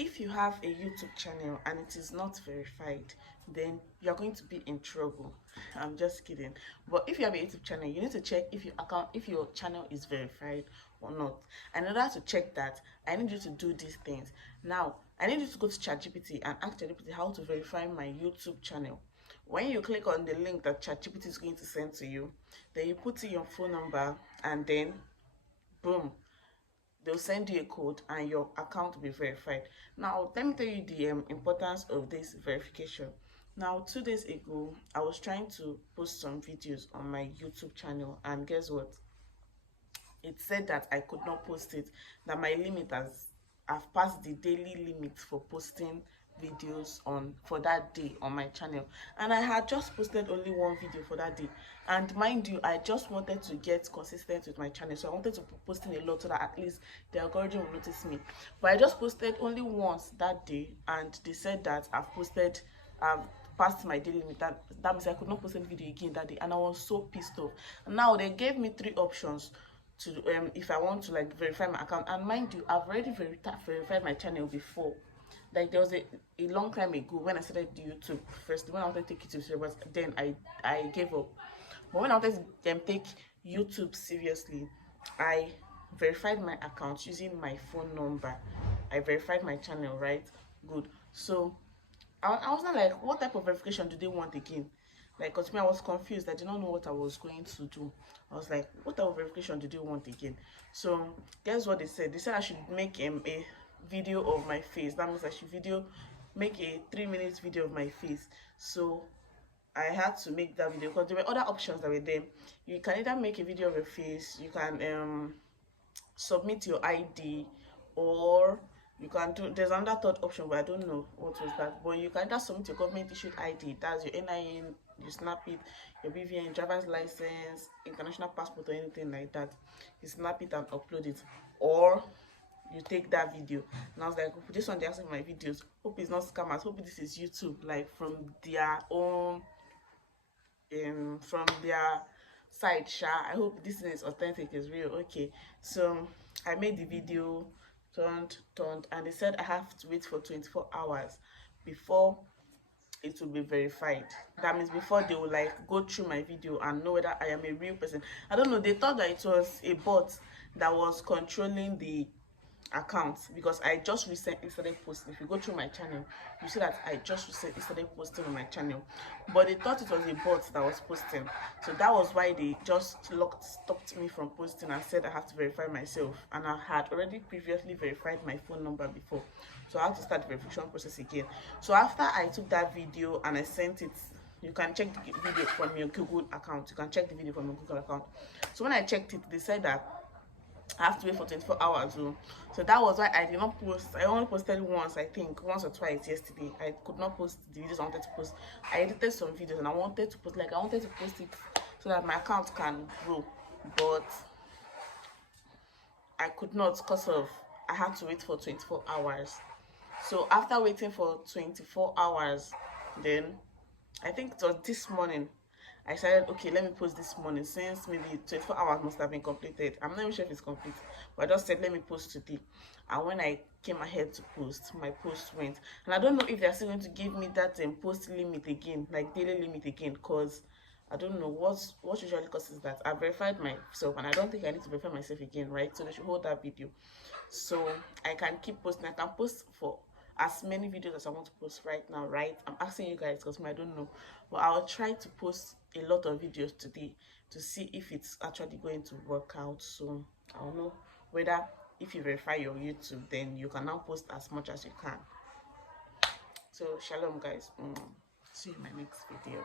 if you have a YouTube channel and it is not verified, then you're going to be in trouble. I'm just kidding. But if you have a YouTube channel, you need to check if your channel is verified or not. And in order to check that, I need you to do these things. Now, I need you to go to ChatGPT and ask ChatGPT how to verify my YouTube channel. When you click on the link that ChatGPT is going to send to you, then you put in your phone number, and then boom, they'll send you a code and your account will be verified. Now let me tell you the importance of this verification. Now 2 days ago, I was trying to post some videos on my YouTube channel, and guess what, it said that I could not post it, that my limit has I've passed the daily limit for posting videos on for that day on my channel, and I had just posted only one video for that day. And mind you, I just wanted to get consistent with my channel, so I wanted to post in a lot so that at least the algorithm will notice me. But I just posted only once that day, and they said that I've passed my daily limit. That means I could not post any video again that day, and I was so pissed off. And now they gave me 3 options to if I want to like verify my account. And mind you, I've already verified my channel before. Like there was a long time ago when I started YouTube first, when I wanted to take YouTube serious, but then I gave up. But when I wanted to take YouTube seriously, I verified my account using my phone number. I verified my channel, right? Good. So I was not like, what type of verification do they want again? Like, because me, I was confused. I did not know what I was going to do. I was like, what type of verification do they want again? So guess what they said? They said I should make a video of my face. That means I should make a 3 minute video of my face. So I had to make that video because there were other options that were there. You can either make a video of your face, you can submit your ID, or you can do, there's another third option, but I don't know what was that. But you can just submit your government issued ID, that's your NIN, you snap it, your BVN, driver's license, international passport, or anything like that. You snap it and upload it, or you take that video. And I was like, this one, they're asking my videos, hope it's not scammers, hope this is YouTube, like from their own from their side. I hope this is authentic, is real. Okay, so I made the video, turned, and they said I have to wait for 24 hours before it will be verified. That means before they will like go through my video and know whether I am a real person. I don't know, they thought that it was a bot that was controlling the account, because I just recently started posting. If you go through my channel, you see that I just recently started posting on my channel, but they thought it was a bot that was posting. So that was why they just stopped me from posting and said I have to verify myself, and I had already previously verified my phone number before, so I had to start the verification process again. So after I took that video and I sent it, you can check the video from your Google account. You can check the video from your Google account. So when I checked it, they said that I have to wait for 24 hours. So that was why I did not post. I only posted once, I think, once or twice yesterday. I could not post the videos I wanted to post. I edited some videos and I wanted to post it so that my account can grow. But I could not because of I had to wait for 24 hours. So after waiting for 24 hours, then I think it was this morning, I said, okay, let me post this morning, since maybe 24 hours must have been completed. I'm not even sure if it's complete, but I just said, let me post today. And when I came ahead to post, my post went. And I don't know if they're still going to give me that post limit again, like daily limit again, because I don't know what usually causes that. I verified myself, and I don't think I need to verify myself again, right? So they should hold that video. So I can keep posting. I can post for as many videos as I want to post right now, right? I'm asking you guys because I don't know, but I'll try to post a lot of videos today to see if it's actually going to work out. So I'll know whether if you verify your YouTube, then you can now post as much as you can. So shalom guys, see you in my next video.